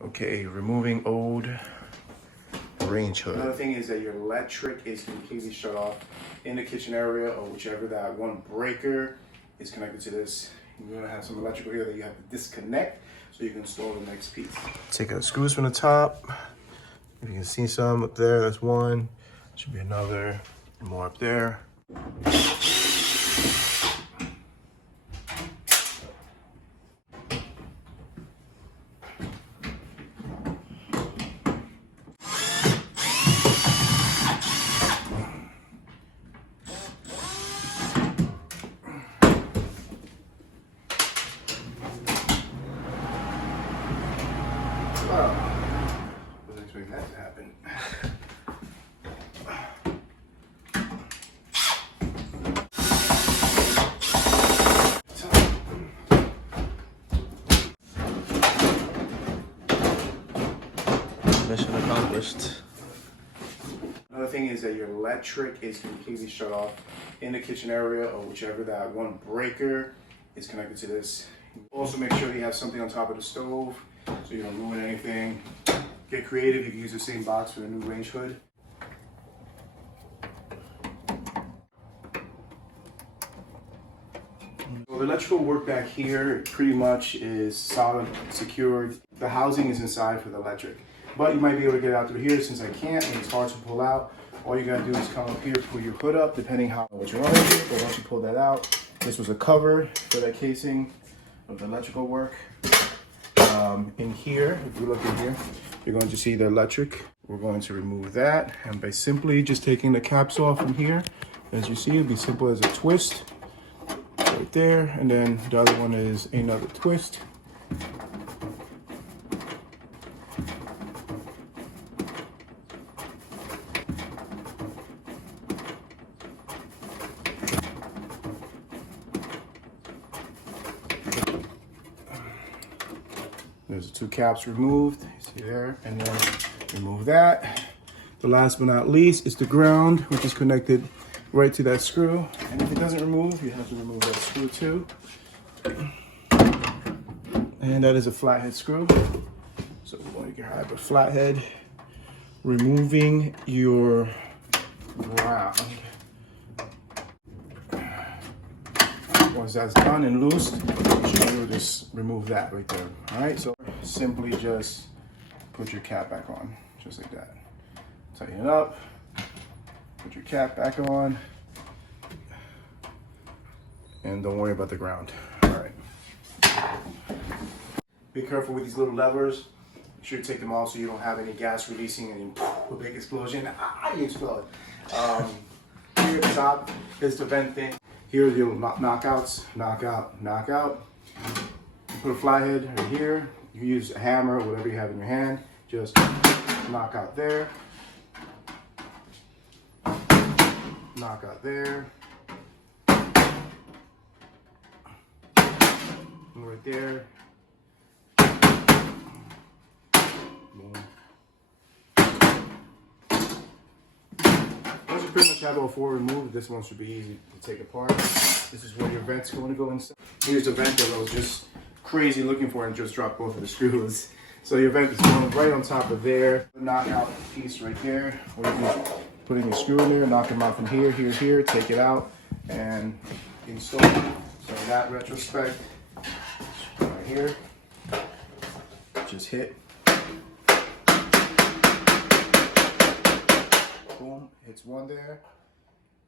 Okay, removing old range hood. Another thing is that your electric is completely shut off in the kitchen area, or whichever that one breaker is connected to this. You're gonna have some electrical here that you have to disconnect so you can install the next piece. Take out screws from the top. If you can see some up there, that's one. Should be another, more up there. Wasn't expecting that to happen. Mission accomplished. Another thing is that your electric is completely shut off in the kitchen area, or whichever that one breaker is connected to this. Also make sure you have something on top of the stove so you don't ruin anything. Get creative, you can use the same box for the new range hood. So the electrical work back here pretty much is solid, secured. The housing is inside for the electric. But you might be able to get out through here. Since I can't and it's hard to pull out, all you gotta do is come up here, pull your hood up, depending how what you want to do. But once you pull that out, this was a cover for that casing of the electrical work. In here, if you look in here, you're going to see the electric. We're going to remove that, and by simply just taking the caps off from here, as you see, it'll be simple as a twist right there, and then the other one is another twist. There's the two caps removed, you see there, and then remove that. The last but not least is the ground, which is connected right to that screw. And if it doesn't remove, you have to remove that screw too. And that is a flathead screw. So we're going to grab a flathead, removing your ground. Once that's done and loose, you'll just remove that right there. All right, so simply just put your cap back on, just like that. Tighten it up, put your cap back on, and don't worry about the ground. All right. Be careful with these little levers. Make sure you take them off so you don't have any gas releasing and a big explosion. You explode. Here at the top is the vent thing. Here are your knockouts, knockout, knockout. You put a flathead right here. You use a hammer, whatever you have in your hand. Just knock out there. Knock out there. And right there. Boom. Once you pretty much have all four removed, this one should be easy to take apart. This is where your vent's going to go inside. Here's the vent that I was just crazy looking for and just dropped both of the screws. So your vent is going right on top of there. Knock out the piece right there. Or you can put in your screw in there, knock them out from here, here, here, take it out, and install it. So in that retrospect, right here, just hit. Boom, hits one there,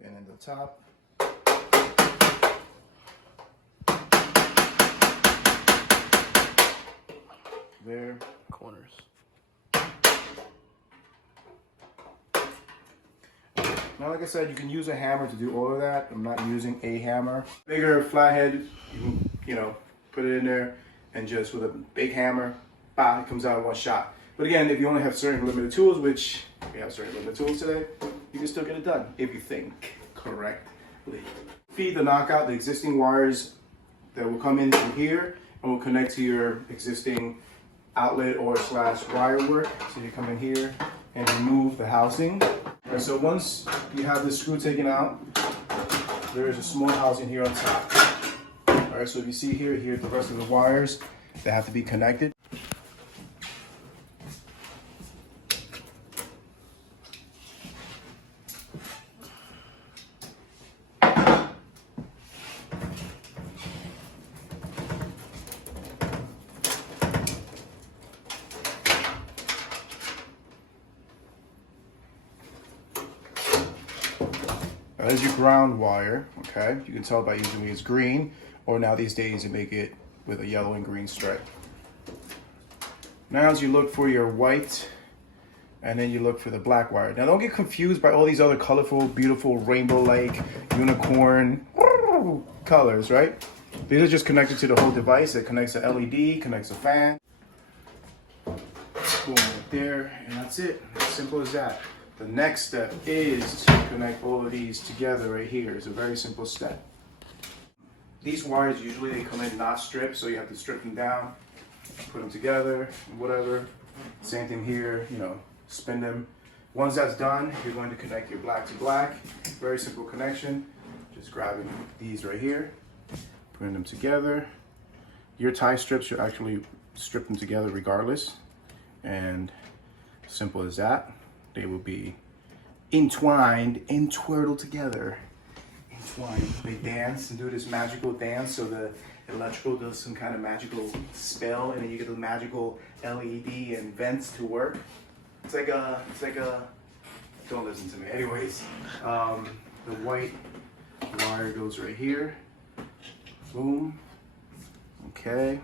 and then the top. There, corners. Now, like I said, you can use a hammer to do all of that. I'm not using a hammer. Bigger flathead, you know, put it in there, and just with a big hammer, bah, it comes out in one shot. But again, if you only have certain limited tools, which we have certain limited tools today, you can still get it done if you think correctly. Feed the knockout the existing wires that will come in from here and will connect to your existing outlet or slash wire work. So you come in here and remove the housing. All right, so once you have the screw taken out, there is a small housing here on top. All right, so if you see here, here's the rest of the wires that have to be connected. That is your ground wire, okay? You can tell by usually it's green, or now these days you make it with a yellow and green stripe. Now as you look for your white, and then you look for the black wire. Now don't get confused by all these other colorful, beautiful, rainbow-like, unicorn colors, right? These are just connected to the whole device. It connects to LED, connects to fan. Boom, right there, and that's it. As simple as that. The next step is to connect all of these together right here. It's a very simple step. These wires, usually they come in not stripped, so you have to strip them down, put them together, whatever. Same thing here, you know, spin them. Once that's done, you're going to connect your black to black. Very simple connection. Just grabbing these right here, putting them together. Your tie strips, you actually strip them together regardless. And simple as that. They will be entwined and twirled together. Entwined. They dance and do this magical dance, so the electrical does some kind of magical spell, and then you get the magical LED and vents to work. It's like a, don't listen to me. Anyways, the white wire goes right here. Boom. Okay.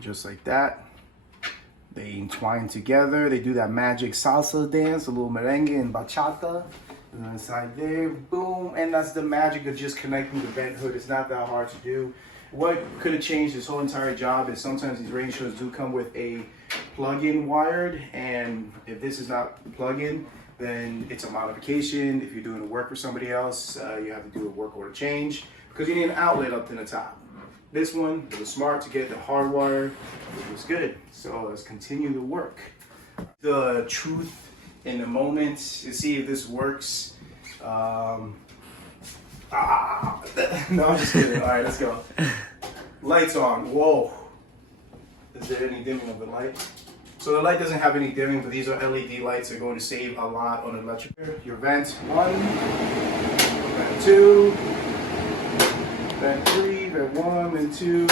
Just like that. They entwine together. They do that magic salsa dance, a little merengue and bachata. And inside there, boom. And that's the magic of just connecting the vent hood. It's not that hard to do. What could have changed this whole entire job is sometimes these radio shows do come with a plug-in wired. And if this is not plug-in, then it's a modification. If you're doing work for somebody else, you have to do a work order change because you need an outlet up to the top. This one, it was smart to get the hard wire, which was good. So let's continue the work. The truth in the moment to see if this works. No, I'm just kidding. All right, let's go. Lights on. Whoa. Is there any dimming of the light? So the light doesn't have any dimming, but these are LED lights. They're going to save a lot on electric. Your vent 1, vent 2, vent 3, vent 1, and 2.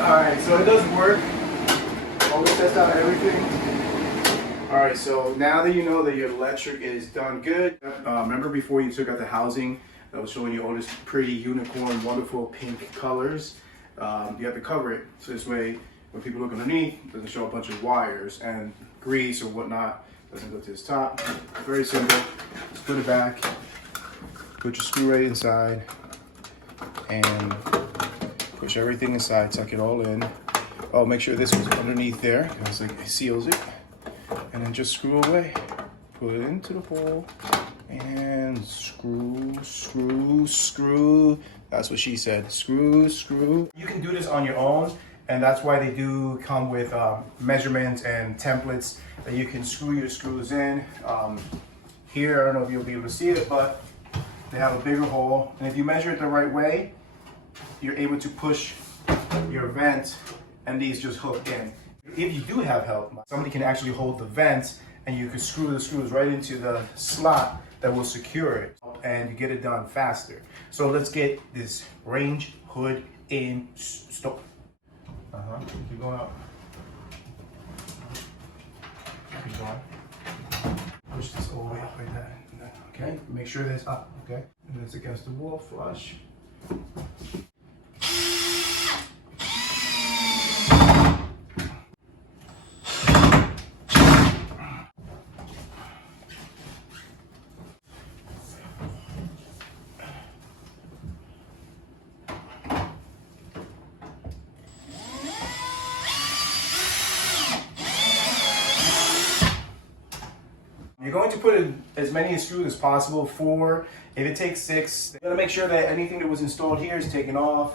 Alright, so it does work. Always test out everything. Alright, so now that you know that your electric is done good, remember before you took out the housing, I was showing you all this pretty unicorn, wonderful pink colors. You have to cover it, so this way when people look underneath, it doesn't show a bunch of wires and grease or whatnot, doesn't go to this top. Very simple. Just put it back, put your screw right inside, and push everything inside, tuck it all in. Oh, make sure this was underneath there, because like it seals it. And then just screw away. Put it into the hole, and screw, screw, screw. That's what she said, screw, screw. You can do this on your own, and that's why they do come with measurements and templates that you can screw your screws in. Here, I don't know if you'll be able to see it, but they have a bigger hole, and if you measure it the right way, you're able to push your vent, and these just hook in. If you do have help, somebody can actually hold the vent, and you can screw the screws right into the slot that will secure it, and you get it done faster. So let's get this range hood in stock. Keep going up. Keep going. Push this all the way up like that. Okay, make sure that's up, okay? And it's against the wall, flush. You're going to put in as many screws as possible, 4. If it takes 6, you're gonna make sure that anything that was installed here is taken off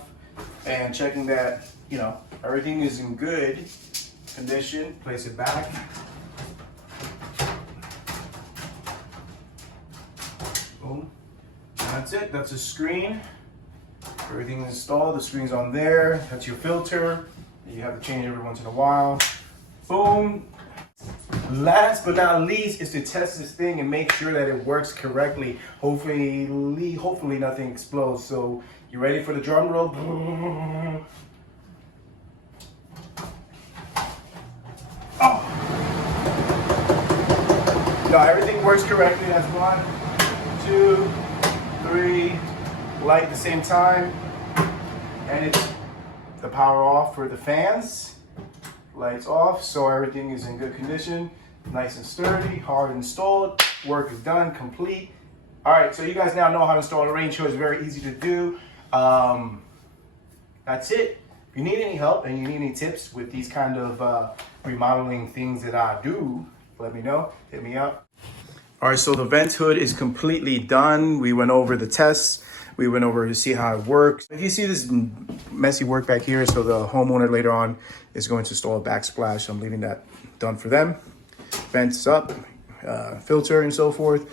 and checking that, you know, everything is in good condition. Place it back. Boom. And that's it. That's a screen. Everything is installed. The screen's on there. That's your filter. You have to change every once in a while. Boom. Last but not least is to test this thing and make sure that it works correctly. Hopefully nothing explodes. So you ready for the drum roll? Oh. No, everything works correctly. That's 1, 2, 3, light at the same time. And it's the power off for the fans. Lights off, so everything is in good condition. Nice and sturdy, hard installed. Work is done, complete. All right, so you guys now know how to install a rain show. It's very easy to do. That's it. If you need any help and you need any tips with these kind of remodeling things that I do, let me know, hit me up. All right, so the vent hood is completely done. We went over the tests. We went over to see how it works. If you see this messy work back here, so the homeowner later on is going to install a backsplash. I'm leaving that done for them. Vents up, filter and so forth.